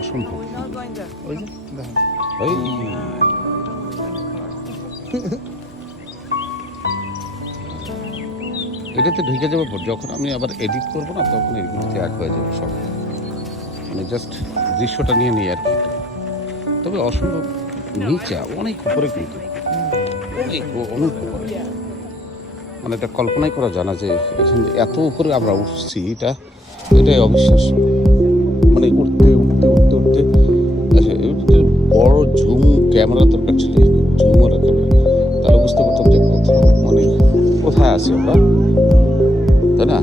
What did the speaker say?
অসম্ভব। ওই যে দেখেন এই এটাতে ঢুকে যাবো পর যখন আমি আবার এডিট করবো না তখন এরকম ত্যাগ হয়ে যাবে সব, মানে জাস্ট দৃশ্যটা নিয়ে নিই আর কি। তবে অসম্ভব নিচে অনেক উপরে, কিন্তু অনেক অনেক উপরে, মানে এটা কল্পনাই করা জানা যে এখানে এত উপরে আমরা উঠছি, এটাই অবিশ্বাস্য। মানে উঠতে উঠতে উঠতে উঠতে বড় ঝুম ক্যামেরা দরকার ছিল, ঝুমের ক্যামেরা, তাহলে বুঝতে পারতাম যে কোথাও মানে কোথায় আছি আমরা, তাই না?